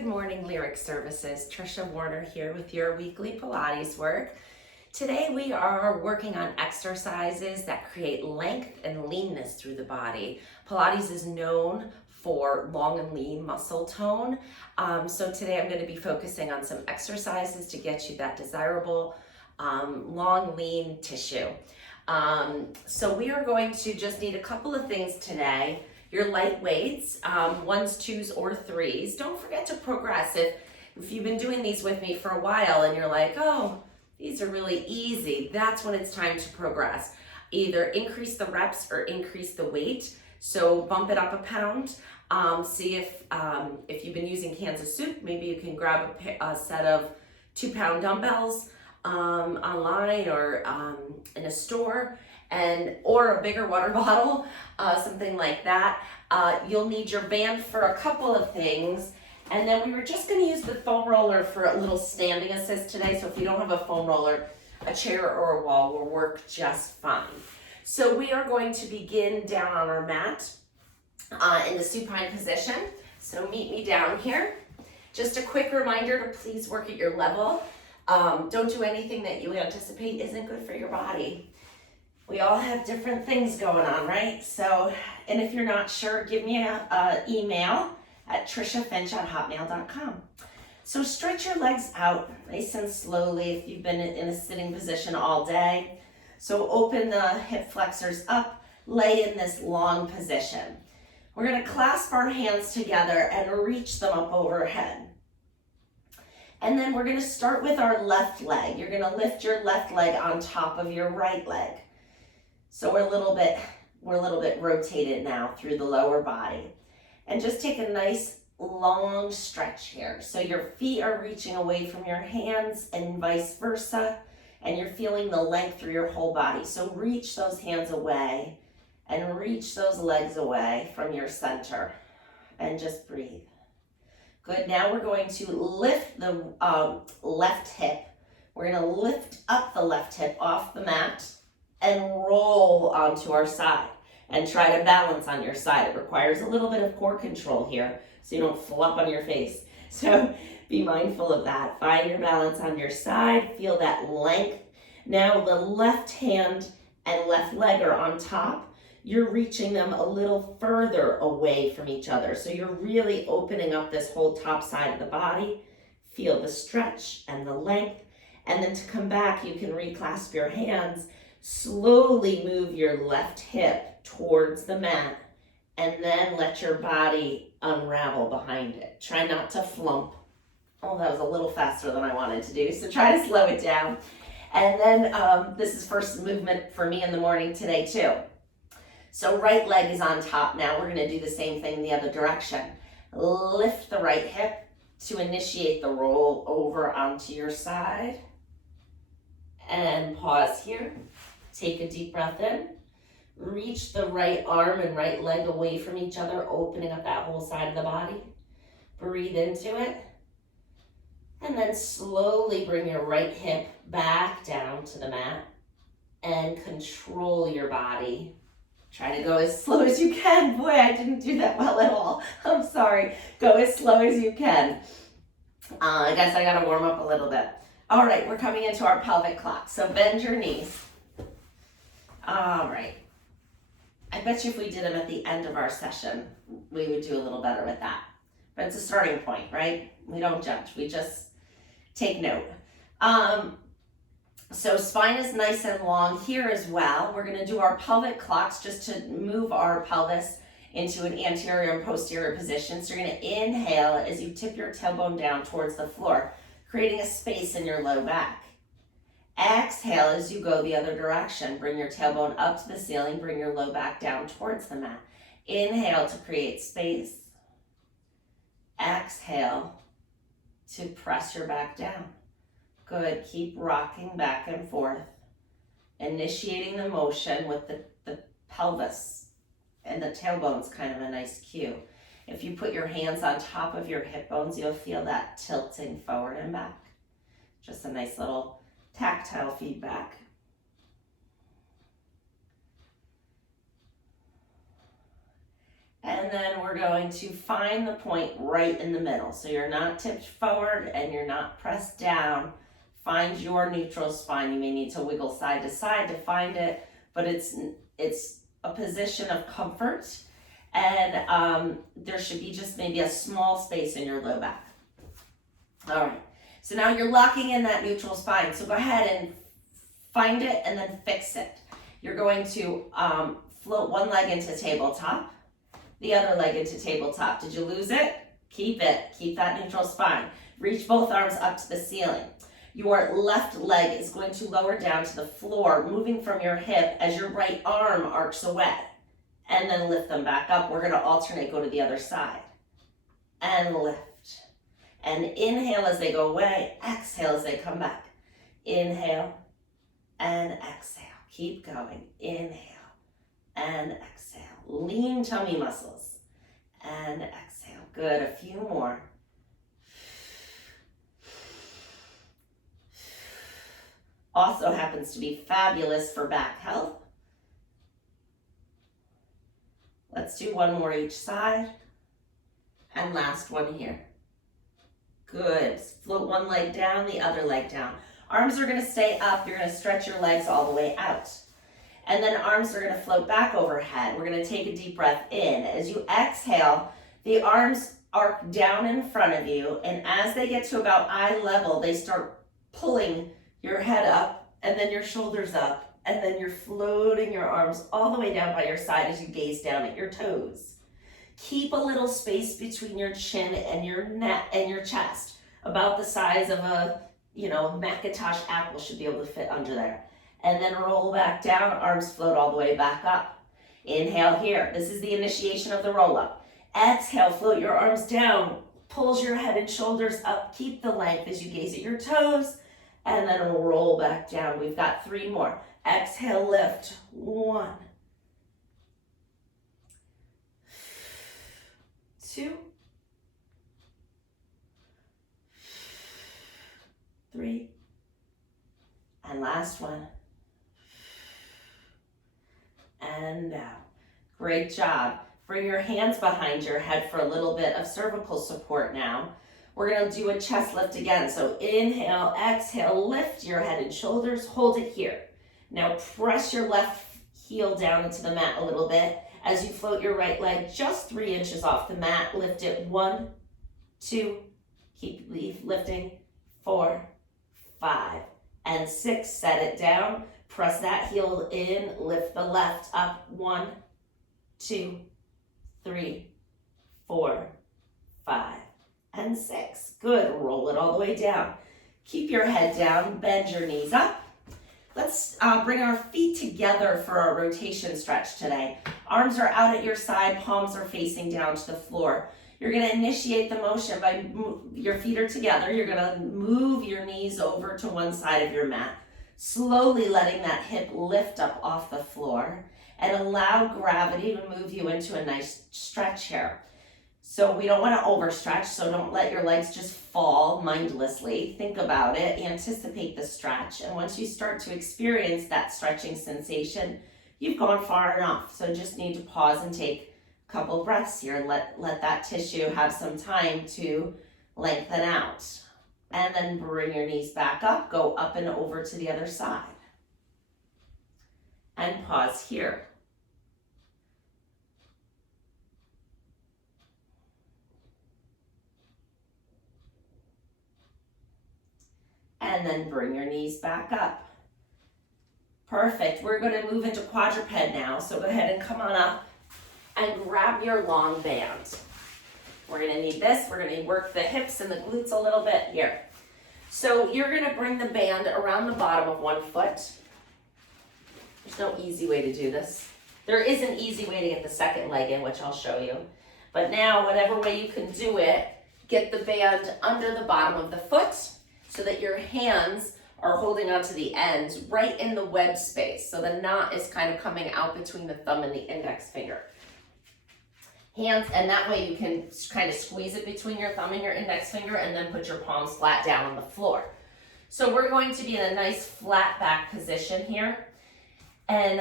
Good morning, Lyric Services. Trisha Warner here with your weekly Pilates work. Today we are working on exercises that create length and leanness through the body. Pilates is known for long and lean muscle tone. So today I'm going to be focusing on some exercises to get you that desirable long, lean tissue. So we are going to just need a couple of things today. Your light weights, 1s, 2s, or 3s. Don't forget to progress. If you've been doing these with me for a while and you're like, oh, these are really easy, that's when it's time to progress. Either increase the reps or increase the weight. So bump it up a pound. See if you've been using cans of soup, maybe you can grab a set of 2-pound dumbbells online or in a store, or a bigger water bottle, something like that. You'll need your band for a couple of things. And then we were just going to use the foam roller for a little standing assist today. So if you don't have a foam roller, a chair or a wall will work just fine. So we are going to begin down on our mat in the supine position. So meet me down here. Just a quick reminder to please work at your level. Don't do anything that you anticipate isn't good for your body. We all have different things going on, right? So, and if you're not sure, give me an email at trishafinch@hotmail.com. So stretch your legs out nice and slowly if you've been in a sitting position all day. So open the hip flexors up, lay in this long position. We're gonna clasp our hands together and reach them up overhead. And then we're gonna start with our left leg. You're gonna lift your left leg on top of your right leg. So we're a little bit rotated now through the lower body. And just take a nice long stretch here. So your feet are reaching away from your hands and vice versa. And you're feeling the length through your whole body. So reach those hands away and reach those legs away from your center. And just breathe. Good, now we're going to lift the left hip. We're gonna lift up the left hip off the mat and roll onto our side and try to balance on your side. It requires a little bit of core control here so you don't flop on your face. So be mindful of that. Find your balance on your side, feel that length. Now the left hand and left leg are on top. You're reaching them a little further away from each other. So you're really opening up this whole top side of the body. Feel the stretch and the length. And then to come back, you can reclasp your hands. Slowly move your left hip towards the mat and then let your body unravel behind it. Try not to flump. Oh, that was a little faster than I wanted to do. So try to slow it down. And then this is first movement for me in the morning today too. So right leg is on top now. We're gonna do the same thing the other direction. Lift the right hip to initiate the roll over onto your side. And pause here. Take a deep breath in. Reach the right arm and right leg away from each other, opening up that whole side of the body. Breathe into it. And then slowly bring your right hip back down to the mat and control your body. Try to go as slow as you can. Boy, I didn't do that well at all. I'm sorry. Go as slow as you can. I guess I gotta warm up a little bit. All right, we're coming into our pelvic clock. So bend your knees. All right. I bet you if we did them at the end of our session, we would do a little better with that. But it's a starting point, right? We don't judge, we just take note. So spine is nice and long here as well. We're gonna do our pelvic clocks just to move our pelvis into an anterior and posterior position. So you're gonna inhale as you tip your tailbone down towards the floor, creating a space in your low back. Exhale as you go the other direction. Bring your tailbone up to the ceiling, bring your low back down towards the mat. Inhale to create space. Exhale to press your back down. Good, keep rocking back and forth. Initiating the motion with the pelvis, and the tailbone's kind of a nice cue. If you put your hands on top of your hip bones, you'll feel that tilting forward and back. Just a nice little tactile feedback. And then we're going to find the point right in the middle. So you're not tipped forward and you're not pressed down. Find your neutral spine. You may need to wiggle side to side to find it, but it's a position of comfort. And there should be just maybe a small space in your low back. All right, so now you're locking in that neutral spine. So go ahead and find it and then fix it. You're going to float one leg into tabletop, the other leg into tabletop. Did you lose it? Keep it. Keep that neutral spine. Reach both arms up to the ceiling. Your left leg is going to lower down to the floor, moving from your hip as your right arm arcs away. And then lift them back up. We're going to alternate, go to the other side. And lift. And inhale as they go away. Exhale as they come back. Inhale and exhale. Keep going. Inhale and exhale. Lean tummy muscles. And exhale. Good. A few more. Also happens to be fabulous for back health. Let's do one more each side. And last one here. Good. Float one leg down, the other leg down. Arms are going to stay up. You're going to stretch your legs all the way out. And then arms are going to float back overhead. We're going to take a deep breath in. As you exhale, the arms arc down in front of you. And as they get to about eye level, they start pulling your head up and then your shoulders up. And then you're floating your arms all the way down by your side as you gaze down at your toes. Keep a little space between your chin and your neck and your chest. About the size of a, Macintosh apple should be able to fit under there. And then roll back down, arms float all the way back up. Inhale here. This is the initiation of the roll up. Exhale, float your arms down, pulls your head and shoulders up. Keep the length as you gaze at your toes. And then roll back down. We've got 3 more. Exhale, lift. 1, 2, 3, and last one. And down. Great job. Bring your hands behind your head for a little bit of cervical support now. We're going to do a chest lift again. So inhale, exhale, lift your head and shoulders. Hold it here. Now press your left heel down into the mat a little bit. As you float your right leg just 3 inches off the mat, lift it. 1, 2, keep lifting. 4, 5, and 6. Set it down. Press that heel in. Lift the left up. 1, 2, 3, 4, 5, and 6. Good. Roll it all the way down. Keep your head down. Bend your knees up. Let's bring our feet together for our rotation stretch today. Arms are out at your side, palms are facing down to the floor. You're going to initiate the motion by your feet are together. You're going to move your knees over to one side of your mat, slowly letting that hip lift up off the floor and allow gravity to move you into a nice stretch here. So we don't want to overstretch, so don't let your legs just fall mindlessly. Think about it, anticipate the stretch, and once you start to experience that stretching sensation, you've gone far enough. So just need to pause and take a couple breaths here and let that tissue have some time to lengthen out. And then bring your knees back up, go up and over to the other side. And pause here. And then bring your knees back up. Perfect. We're going to move into quadruped now. So go ahead and come on up and grab your long band. We're going to need this. We're going to work the hips and the glutes a little bit here. So you're going to bring the band around the bottom of one foot. There's no easy way to do this. There is an easy way to get the second leg in, which I'll show you. But now, whatever way you can do it, get the band under the bottom of the foot, so that your hands are holding onto the ends right in the web space. So the knot is kind of coming out between the thumb and the index finger. Hands, and that way you can kind of squeeze it between your thumb and your index finger and then put your palms flat down on the floor. So we're going to be in a nice flat back position here. And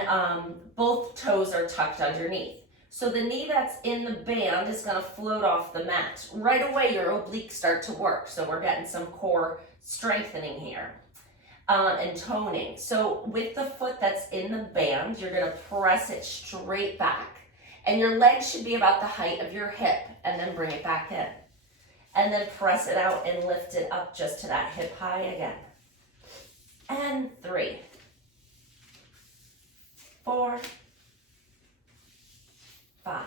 both toes are tucked underneath. So the knee that's in the band is gonna float off the mat. Right away, your obliques start to work. So we're getting some core strengthening here and toning. So with the foot that's in the band, you're gonna press it straight back. And your leg should be about the height of your hip, and then bring it back in. And then press it out and lift it up just to that hip high again. And 3, 4, 5,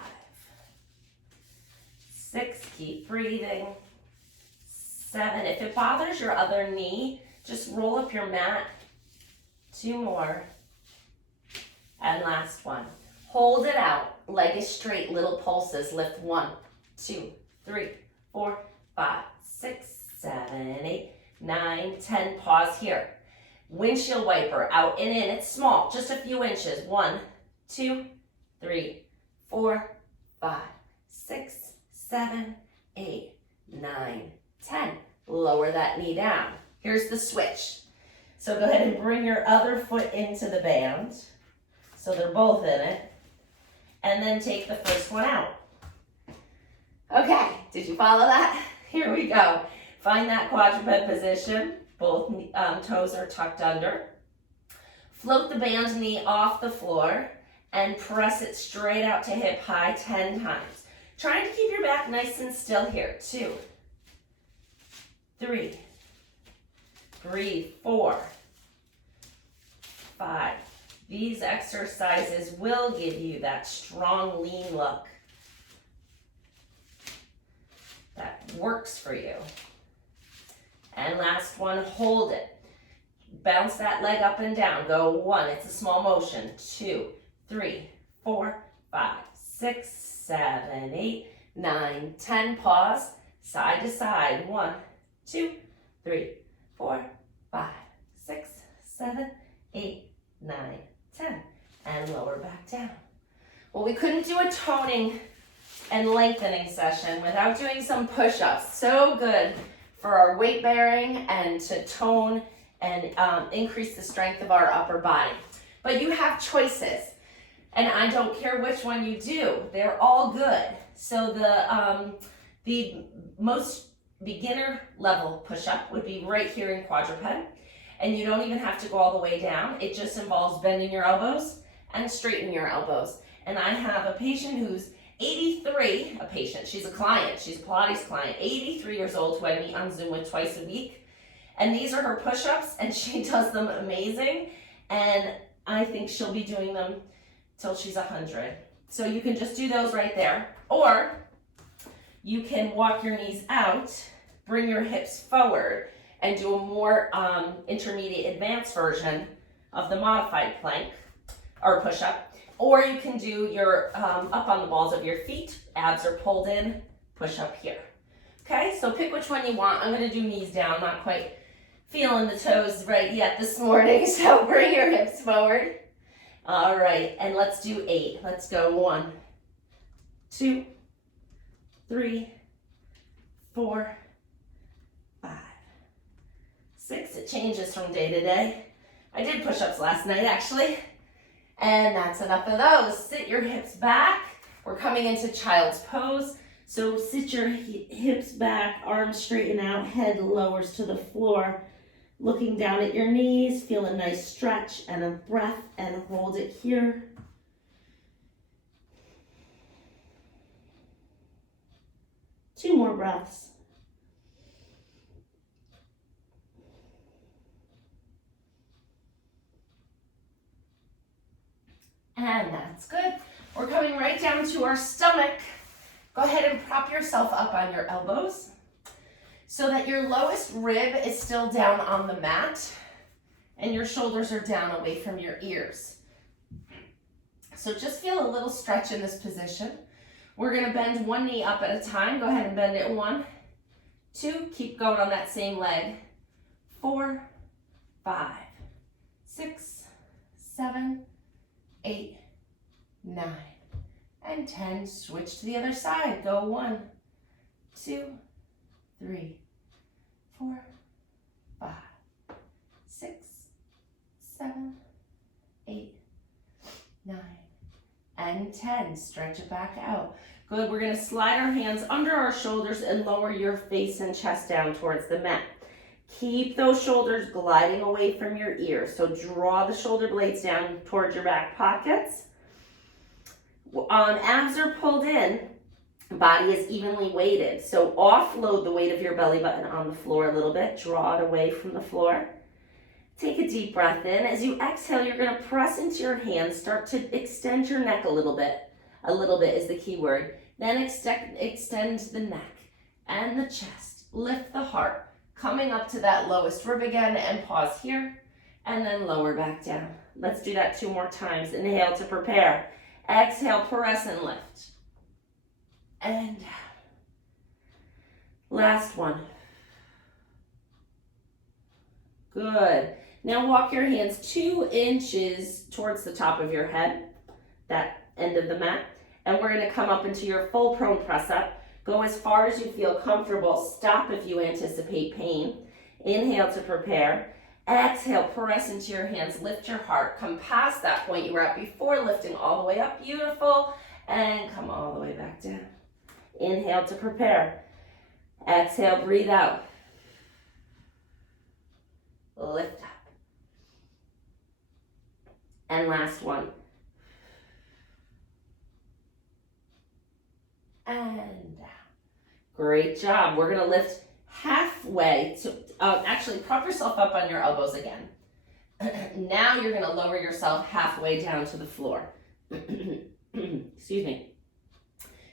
6, keep breathing. 7, if it bothers your other knee, just roll up your mat. 2 more. And last one. Hold it out, leg is straight, little pulses. Lift 1, 2, 3, 4, 5, 6, 7, 8, 9, 10. Pause here. Windshield wiper, out and in. It's small, just a few inches. 1, 2, 3, 4, 5, 6, 7, 8, 9, 10. Lower that knee down. Here's the switch. So go ahead and bring your other foot into the band. So they're both in it. And then take the first one out. Okay, did you follow that? Here we go. Find that quadruped position. Both toes are tucked under. Float the band knee off the floor and press it straight out to hip high 10 times. Trying to keep your back nice and still here. 2, 3, breathe. 4, 5. These exercises will give you that strong, lean look that works for you. And last one, hold it. Bounce that leg up and down. Go 1, it's a small motion. 2, 3, 4, 5, 6, 7, 8, 9, 10. Pause, side to side. 1, 2, 3, 4, 5, 6, 7, 8, 9, 10. And lower back down. Well, we couldn't do a toning and lengthening session without doing some push-ups. So good for our weight bearing and to tone and increase the strength of our upper body. But you have choices, and I don't care which one you do. They're all good. So the most beginner level push-up would be right here in quadruped, and you don't even have to go all the way down. It just involves bending your elbows and straightening your elbows. And I have a patient who's 83, she's a client, she's a Pilates client, 83 years old, who I meet on Zoom with twice a week. And these are her push-ups, and she does them amazing. And I think she'll be doing them till she's 100. So you can just do those right there. Or you can walk your knees out, bring your hips forward, and do a more intermediate advanced version of the modified plank or push-up. Or you can do your up on the balls of your feet, abs are pulled in, push up here. Okay, so pick which one you want. I'm gonna do knees down, not quite feeling the toes right yet this morning, so bring your hips forward. All right, and let's do 8. Let's go 1, 2, 3, 4, 5, 6. It changes from day to day. I did push-ups last night, actually. And that's enough of those. Sit your hips back. We're coming into child's pose. So sit your hips back, arms straighten out, head lowers to the floor. Looking down at your knees, feel a nice stretch and a breath, and hold it here. Two more breaths. And that's good. We're coming right down to our stomach. Go ahead and prop yourself up on your elbows so that your lowest rib is still down on the mat and your shoulders are down away from your ears. So just feel a little stretch in this position. We're gonna bend one knee up at a time. Go ahead and bend it 1, 2, keep going on that same leg. 4, 5, 6, 7, 8, 9, and 10. Switch to the other side. Go 1, 2, 3, 4, 5, 6, 7, 8, 9, and 10. Stretch it back out. Good, we're gonna slide our hands under our shoulders and lower your face and chest down towards the mat. Keep those shoulders gliding away from your ears. So draw the shoulder blades down towards your back pockets. Abs are pulled in, body is evenly weighted. So offload the weight of your belly button on the floor a little bit. Draw it away from the floor. Take a deep breath in. As you exhale, you're gonna press into your hands. Start to extend your neck a little bit. A little bit is the key word. Then extend the neck and the chest. Lift the heart. Coming up to that lowest rib again and pause here and then lower back down. Let's do that 2 more times. Inhale to prepare. Exhale, press and lift. And down. Last one. Good. Now walk your hands 2 inches towards the top of your head, that end of the mat, and we're gonna come up into your full prone press up. Go as far as you feel comfortable. Stop if you anticipate pain. Inhale to prepare. Exhale, press into your hands. Lift your heart. Come past that point you were at before, lifting all the way up. Beautiful. And come all the way back down. Inhale to prepare. Exhale, breathe out. Lift up. And last one. And down. Great job. We're going to lift halfway to, actually prop yourself up on your elbows again. Now you're going to lower yourself halfway down to the floor. Excuse me.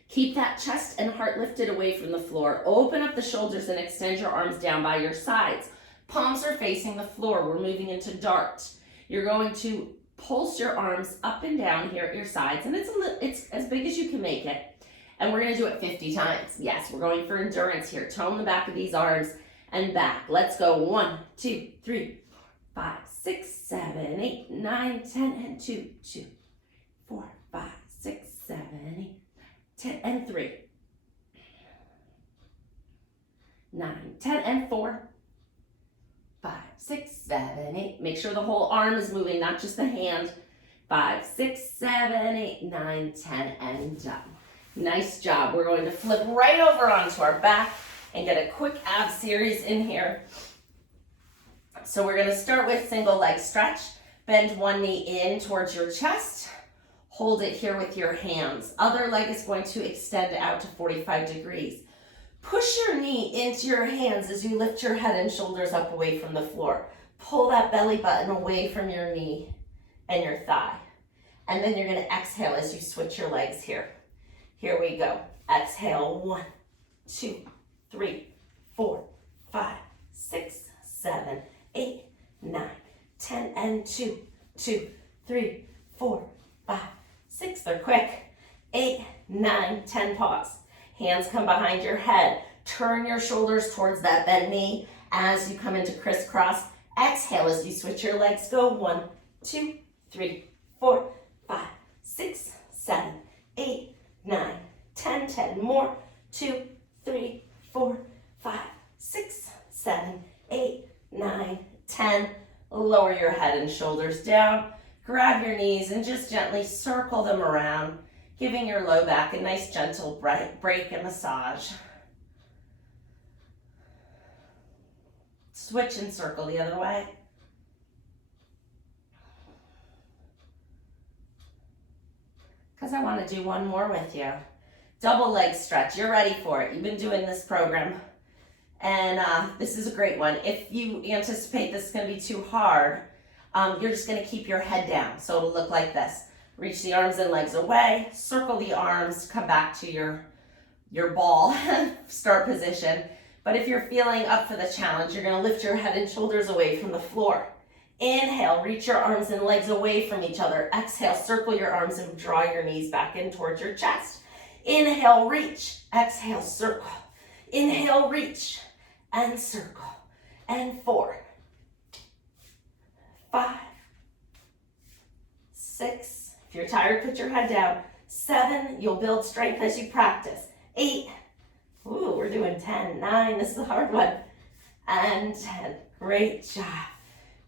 Keep that chest and heart lifted away from the floor. Open up the shoulders and extend your arms down by your sides. Palms are facing the floor. We're moving into dart. You're going to pulse your arms up and down here at your sides, and it's as big as you can make it. And we're gonna do it 50 times. Yes, we're going for endurance here. Tone the back of these arms and back. Let's go. 1, 2, 3, 4, 5, 6, 7, 8, 9, 10, and 2, 2, 4, 5, 6, 7, 8, 10, and 3, 9, 10, and 4, 5, 6, 7, 8. Make sure the whole arm is moving, not just the hand. 5, 6, 7, 8, 9, 10, and done. Nice job. We're going to flip right over onto our back and get a quick ab series in here. So we're going to start with single leg stretch. Bend one knee in towards your chest. Hold it here with your hands. Other leg is going to extend out to 45 degrees. Push your knee into your hands as you lift your head and shoulders up away from the floor. Pull that belly button away from your knee and your thigh. And then you're going to exhale as you switch your legs here. Here we go. Exhale. 1, 2, 3, 4, 5, 6, 7, 8, 9, 10, and 2, 2, 3, 4, 5, 6. They're quick. 8, 9, 10. Pause. Hands come behind your head. Turn your shoulders towards that bent knee as you come into crisscross. Exhale as you switch your legs. Go. 1, 2, 3, 4, 5, 6, 7, 8, 9, 10, 10 more. 2, 3, 4, 5, 6, 7, 8, 9, 10. Lower your head and shoulders down. Grab your knees and just gently circle them around, giving your low back a nice gentle break and massage. Switch and circle the other way. Because I want to do one more with you. Double leg stretch. You're ready for it. You've been doing this program. And this is a great one. If you anticipate this is going to be too hard, you're just going to keep your head down. So it'll look like this. Reach the arms and legs away. Circle the arms. Come back to your ball start position. But if you're feeling up for the challenge, you're going to lift your head and shoulders away from the floor. Inhale, reach your arms and legs away from each other. Exhale, circle your arms and draw your knees back in towards your chest. Inhale, reach. Exhale, circle. Inhale, reach and circle. And 4, 5, 6. If you're tired, put your head down. 7, you'll build strength as you practice. 8, ooh, we're doing 10. 9, this is a hard one. And 10. Great job.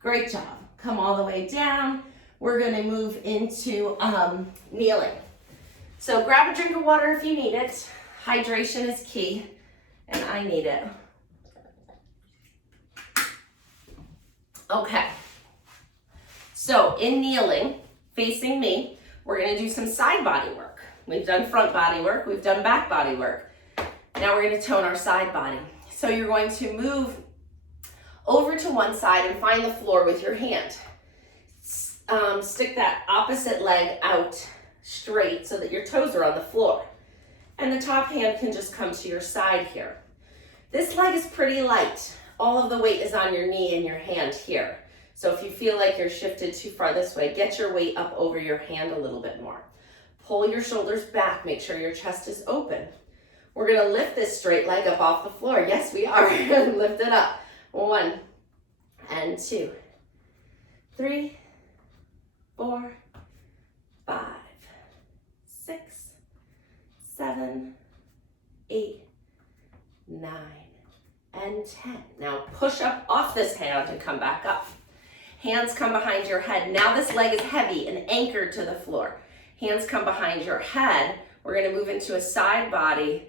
Great job. Come all the way down. We're going to move into kneeling. So grab a drink of water if you need it. Hydration is key, and I need it. Okay. So in kneeling, facing me, we're gonna do some side body work. We've done front body work, we've done back body work. Now we're gonna tone our side body. So you're going to move over to one side and find the floor with your hand. Stick that opposite leg out straight so that your toes are on the floor. And the top hand can just come to your side here. This leg is pretty light. All of the weight is on your knee and your hand here. So if you feel like you're shifted too far this way, get your weight up over your hand a little bit more. Pull your shoulders back, make sure your chest is open. We're gonna lift this straight leg up off the floor. Yes, we are. Lift it up. 1 and 2, 3, 4, 5, 6, 7, 8, 9, and 10. Now push up off this hand and come back up. Hands come behind your head. Now this leg is heavy and anchored to the floor. Hands come behind your head. We're gonna move into a side body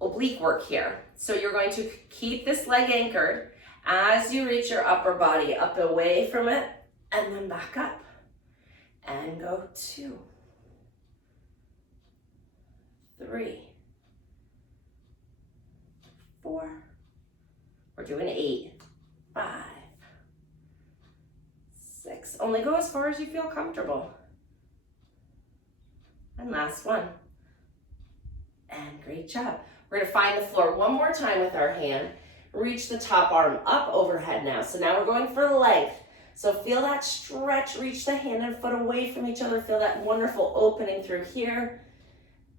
oblique work here. So you're going to keep this leg anchored as you reach your upper body up away from it and then back up. And go 2, 3, 4. We're doing 8, 5, 6. Only go as far as you feel comfortable. And last one. And great job. We're gonna find the floor one more time with our hand. Reach the top arm up overhead now. So now we're going for length. So feel that stretch, reach the hand and foot away from each other. Feel that wonderful opening through here.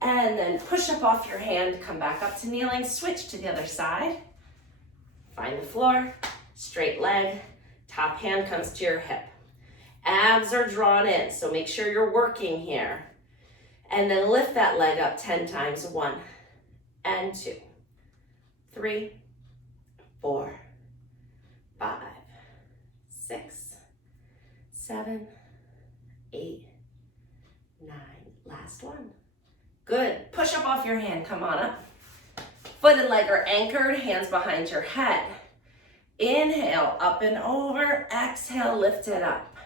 And then push up off your hand, come back up to kneeling, switch to the other side. Find the floor, straight leg, top hand comes to your hip. Abs are drawn in, so make sure you're working here. And then lift that leg up 10 times. 1 and 2, 3, 4, 5, 6, 7, 8, 9. Last one. Good. Push up off your hand. Come on up. Foot and leg are anchored. Hands behind your head. Inhale, up and over. Exhale, lift it up.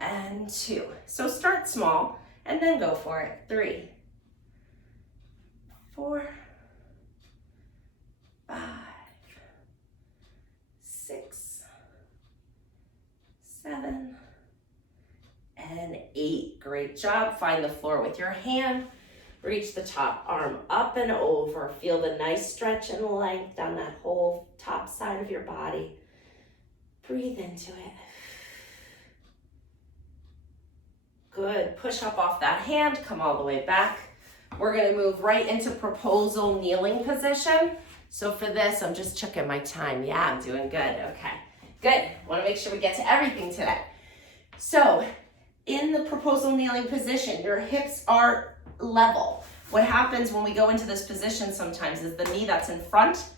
And 2. So start small and then go for it. 3, 4, 5, 6, 7, and 8. Great job. Find the floor with your hand. Reach the top arm up and over. Feel the nice stretch and length down that whole top side of your body. Breathe into it. Good. Push up off that hand. Come all the way back. We're going to move right into proposal kneeling position. So for this, I'm just checking my time. Yeah, I'm doing good. Okay. Good. Want to make sure we get to everything today. So in the proposal kneeling position, your hips are level. What happens when we go into this position sometimes is the knee that's in front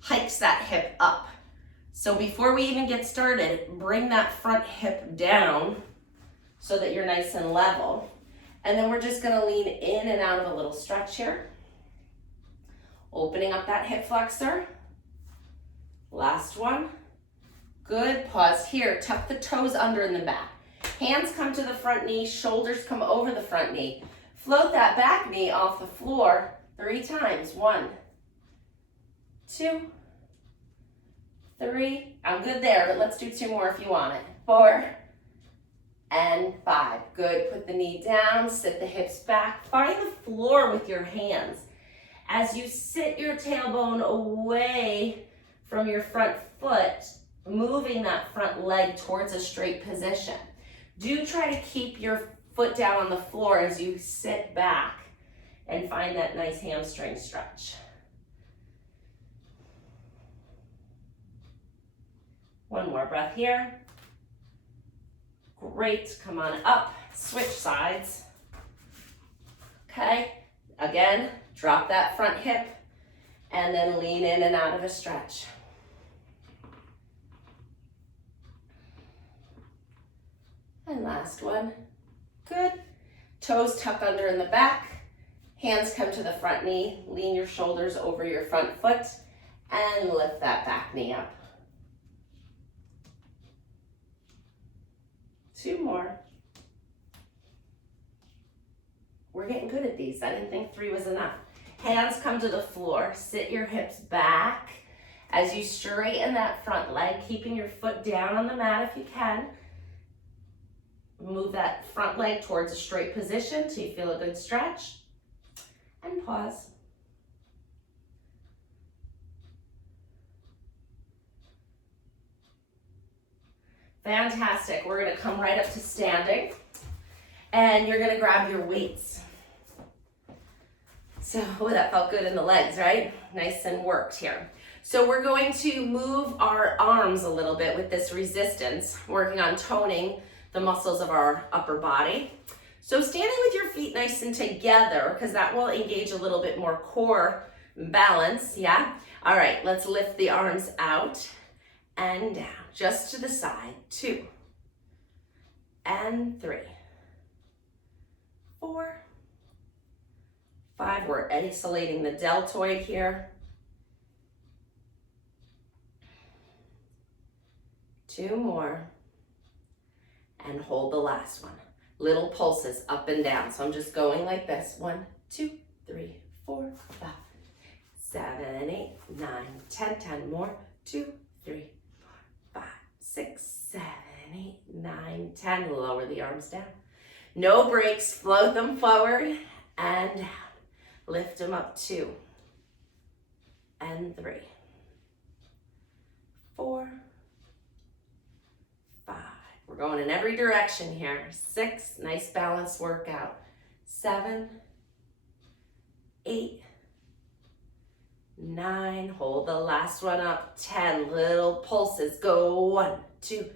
hikes that hip up. So before we even get started, bring that front hip down so that you're nice and level. And then we're just gonna lean in and out of a little stretch here. Opening up that hip flexor. Last one. Good, pause here. Tuck the toes under in the back. Hands come to the front knee, shoulders come over the front knee. Float that back knee off the floor 3 times. 1, 2, 3. I'm good there, but let's do 2 more if you want it. 4 and 5. Good. Put the knee down, sit the hips back. Find the floor with your hands. As you sit your tailbone away from your front foot, moving that front leg towards a straight position. Do try to keep your foot down on the floor as you sit back and find that nice hamstring stretch. One more breath here. Great, come on up, switch sides. Okay, again, drop that front hip and then lean in and out of a stretch. And last one. Good. Toes tuck under in the back. Hands come to the front knee. Lean your shoulders over your front foot and lift that back knee up. 2 more. We're getting good at these. I didn't think 3 was enough. Hands come to the floor. Sit your hips back as you straighten that front leg, keeping your foot down on the mat if you can. Move that front leg towards a straight position so you feel a good stretch. And pause. Fantastic. We're going to come right up to standing. And you're going to grab your weights. So, that felt good in the legs, right? Nice and worked here. So we're going to move our arms a little bit with this resistance, working on toning the muscles of our upper body. So standing with your feet nice and together, because that will engage a little bit more core balance, yeah? All right, let's lift the arms out and down, just to the side. 2 and 3, 4, 5. We're isolating the deltoid here. 2 more. And hold the last one. Little pulses up and down. So I'm just going like this. 1, 2, 3, 4, 5, 7, 8, 9, 10. 10 more. 2, 3, 4, 5, 6, 7, 8, 9, 10. Lower the arms down. No breaks. Float them forward and down. Lift them up. 2 and 3, 4, 5. We're going in every direction here. 6, nice balanced workout. 7, 8, 9, hold the last one up. 10, little pulses. Go 1, 2, 3,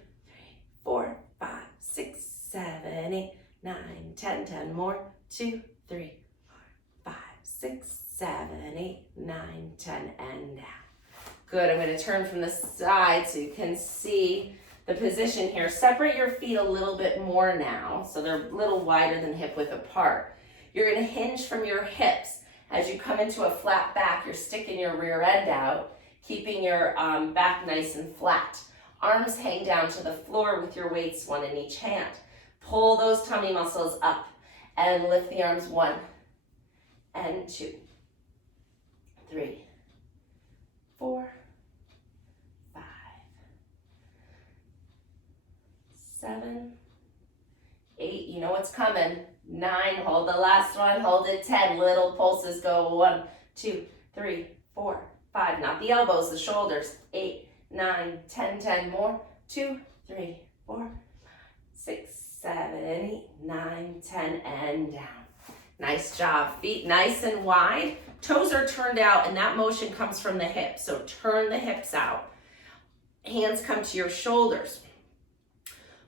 4, 5, 6, 7, 8, 9, 10. 10 more. 2, 3, 4, 5, 6, 7, 8, 9, 10, and down. Good. I'm going to turn from the side so you can see the position here. Separate your feet a little bit more now, so they're a little wider than hip width apart. You're going to hinge from your hips. As you come into a flat back, you're sticking your rear end out, keeping your back nice and flat. Arms hang down to the floor with your weights, 1 in each hand. Pull those tummy muscles up and lift the arms. 1 and 2, 3, 4, 5, 7, 8, you know what's coming. 9, hold the last one, hold it. 10, little pulses. Go 1, 2, 3, 4, 5, not the elbows, the shoulders. 8, 9, 10, 10 more. 2, 3, 4, 6, 7, 8, 9, 10, and down. Nice job. Feet nice and wide. Toes are turned out, and that motion comes from the hips. So turn the hips out. Hands come to your shoulders.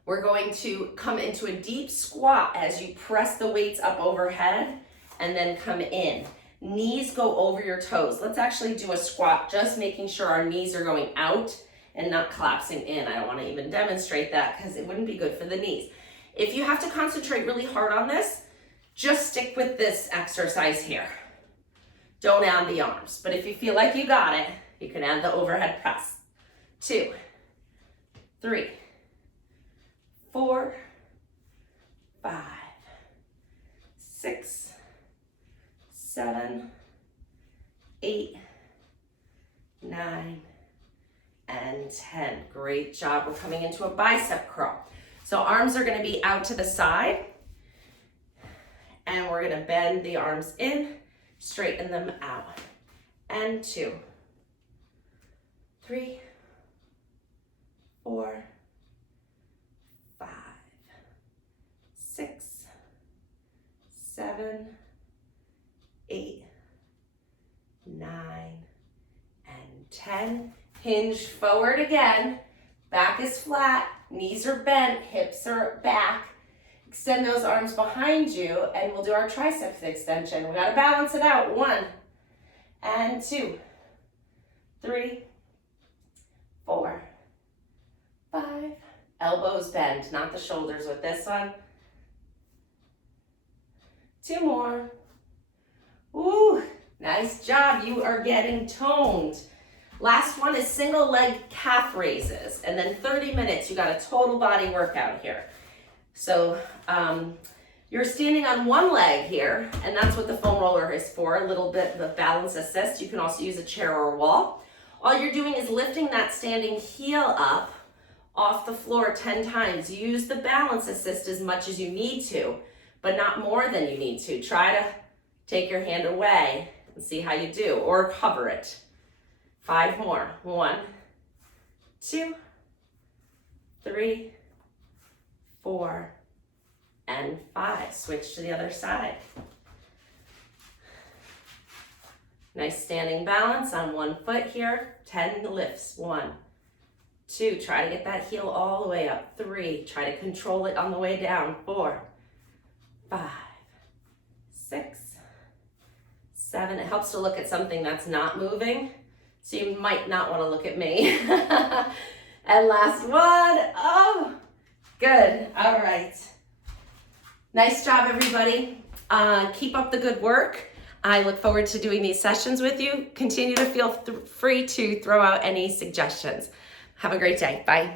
We're going to come into a deep squat as you press the weights up overhead and then come in. Knees go over your toes. Let's actually do a squat, just making sure our knees are going out and not collapsing in. I don't want to even demonstrate that because it wouldn't be good for the knees. If you have to concentrate really hard on this, just stick with this exercise here. Don't add the arms, but if you feel like you got it, you can add the overhead press. 2, 3, 4, 5, 6, 7, 8, 9, and 10. Great job. We're coming into a bicep curl. So arms are going to be out to the side, and we're going to bend the arms in, straighten them out. And 2, 3, 4, 5, 6, 7, 8, 9, and 10. Hinge forward again. Back is flat, knees are bent, hips are back. Extend those arms behind you, and we'll do our triceps extension. We gotta balance it out. 1 and 2, 3, 4, 5. Elbows bend, not the shoulders with this one. 2 more. Ooh, nice job. You are getting toned. Last one is single leg calf raises, and then 30 minutes, you got a total body workout here. So you're standing on one leg here, and that's what the foam roller is for, a little bit of balance assist. You can also use a chair or a wall. All you're doing is lifting that standing heel up off the floor 10 times. Use the balance assist as much as you need to, but not more than you need to. Try to take your hand away and see how you do, or hover it. 5 more. 1, 2, 3, 4, and 5. Switch to the other side. Nice standing balance on one foot here. 10 lifts. 1, 2, try to get that heel all the way up. 3, try to control it on the way down. 4, 5, 6, 7. It helps to look at something that's not moving, so you might not want to look at me. And last one. Oh, good. All right. Nice job, everybody. Keep up the good work. I look forward to doing these sessions with you. Continue to feel free to throw out any suggestions. Have a great day. Bye.